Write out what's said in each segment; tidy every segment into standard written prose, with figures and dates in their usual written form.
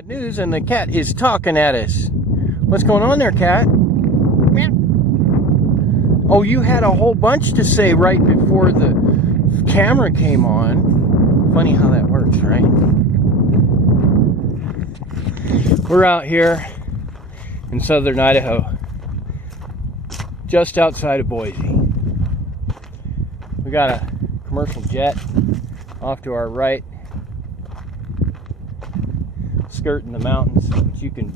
Bad news, and the cat is talking at us. What's going on there, cat? Meow. Oh, you had a whole bunch to say right before the camera came on. Funny how that works, right? We're out here in southern Idaho, just outside of Boise. We got a commercial jet off to our right, skirting the mountains, which you can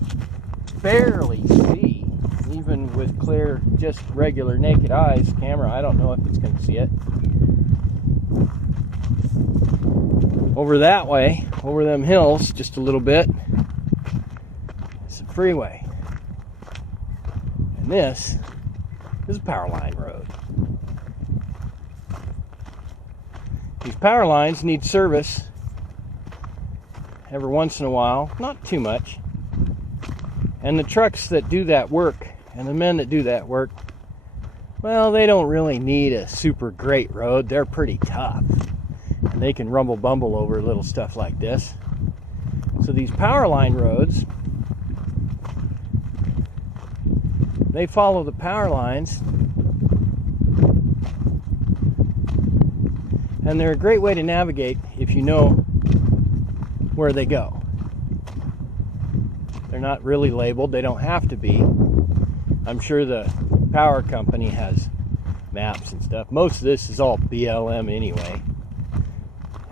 barely see, even with clear, just regular naked eyes. Camera, I don't know if it's going to see it. Over that way, over them hills, just a little bit, it's a freeway. And this is a Powerline road. These power lines need service every once in a while, not too much. And the trucks that do that work, and the men that do that work, well, they don't really need a super great road. They're pretty tough, and they can rumble bumble over little stuff like this. So these power line roads, they follow the power lines, and they're a great way to navigate if you know where they go. They're not really labeled. They don't have to be. I'm sure the power company has maps and stuff. Most of this is all BLM anyway.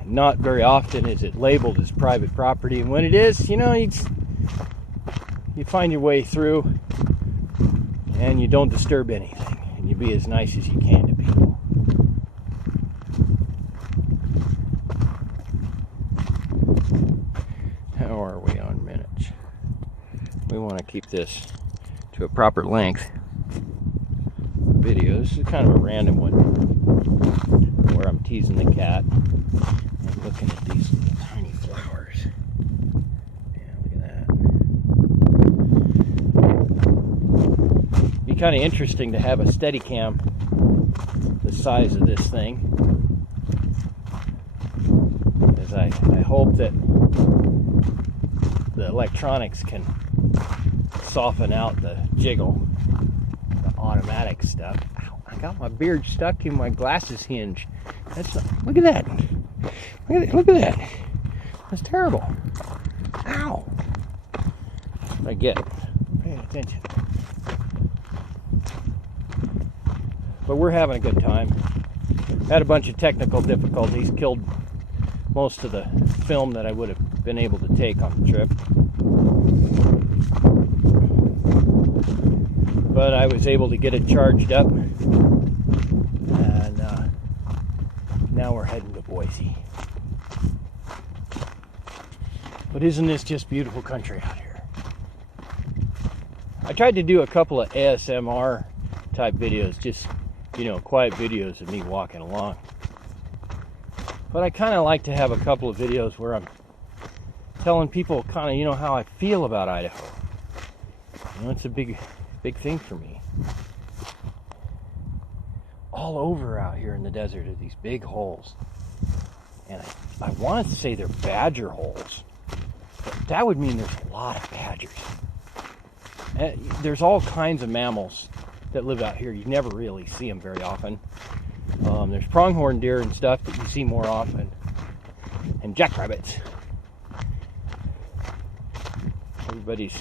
Not very often is it labeled as private property. And when it is, you know, you find your way through and you don't disturb anything. And you be as nice as you can to people. How are we on minutes? We want to keep this to a proper length video. This is kind of a random one where I'm teasing the cat and looking at these little tiny flowers. Yeah, look at that. It'd be kind of interesting to have a Steadicam the size of this thing, as I hope that the electronics can soften out the jiggle, the automatic stuff. Ow, I got my beard stuck in my glasses hinge. That's not, look at that. Look at that. That's terrible. Ow. I get it. Pay attention. But we're having a good time. Had a bunch of technical difficulties, killed most of the film that I would have been able to take on the trip. But I was able to get it charged up, and now we're heading to Boise. But isn't this just beautiful country out here? I tried to do a couple of ASMR type videos, just, you know, quiet videos of me walking along. But I kind of like to have a couple of videos where I'm telling people kind of, you know, how I feel about Idaho. You know, it's a big thing for me. All over out here in the desert are these big holes. And I want to say they're badger holes. But that would mean there's a lot of badgers. And there's all kinds of mammals that live out here. You never really see them very often. There's pronghorn deer and stuff that you see more often. And jackrabbits. Everybody's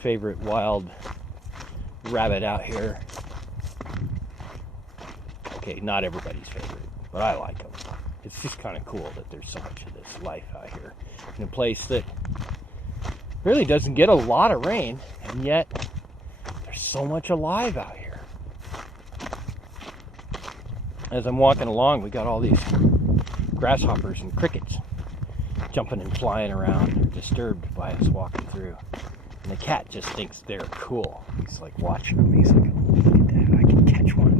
favorite wild rabbit out here. Okay, not everybody's favorite, but I like them. It's just kind of cool that there's so much of this life out here in a place that really doesn't get a lot of rain, and yet there's so much alive out here. As I'm walking along, we got all these grasshoppers and crickets jumping and flying around. They're disturbed by us walking through. And the cat just thinks they're cool. He's like watching them. He's like, oh, look at that, I can catch one.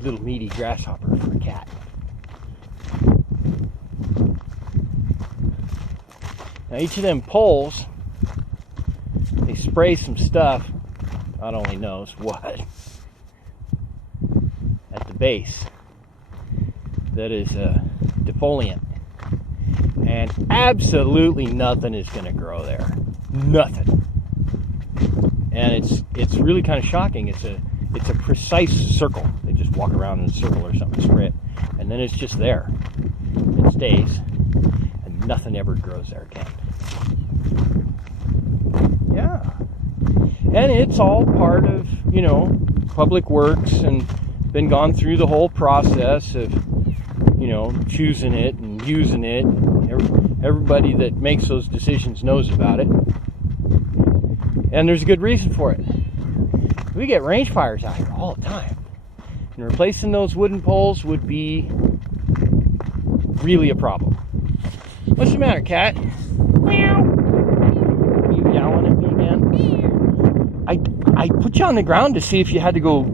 Little meaty grasshopper for a cat. Now each of them poles, they spray some stuff, God only knows what, at the base that is defoliant. and absolutely nothing is going to grow there. Nothing. And it's really kind of shocking. It's a precise circle. They just walk around in a circle or something, spray it, and then it's just there. It stays, and nothing ever grows there again. Yeah. And it's all part of, public works, and been gone through the whole process of, choosing it and using it. Everybody that makes those decisions knows about it. And there's a good reason for it. We get range fires out here all the time. And replacing those wooden poles would be really a problem. What's the matter, cat? Meow. Are you yelling at me again? I put you on the ground to see if you had to go